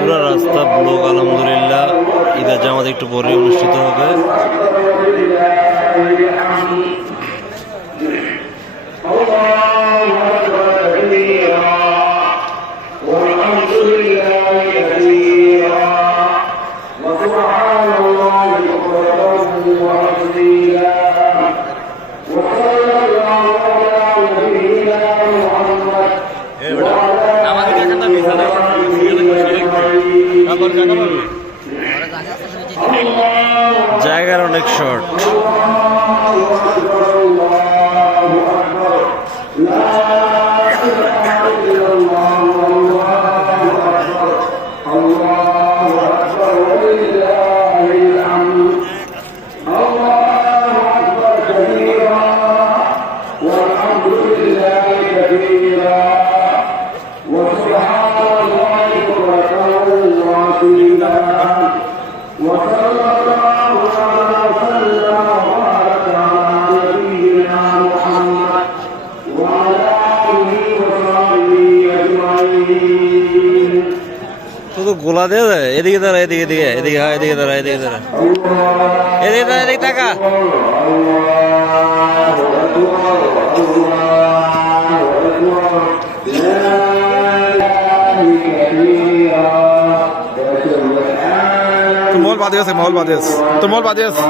পুরা রাস্তা ব্লক আলহামদুলিল্লাহ। ঈদের জামাত একটু পরে অনুষ্ঠিত হবে। জায়গার অনেক শর্ট। শুধু গোলা দিয়ে দেয়। এদিকে দাঁড়া, এদিকে দিকে, এদিকে হয়, এদিকে দাঁড়া, এদিকে দাঁড়া, এদিকে দাঁড়া, এদিকে টাকা। তোর মহল বাদে আছে, মহল বাদে আছে, তোর মহল বাদে আছে।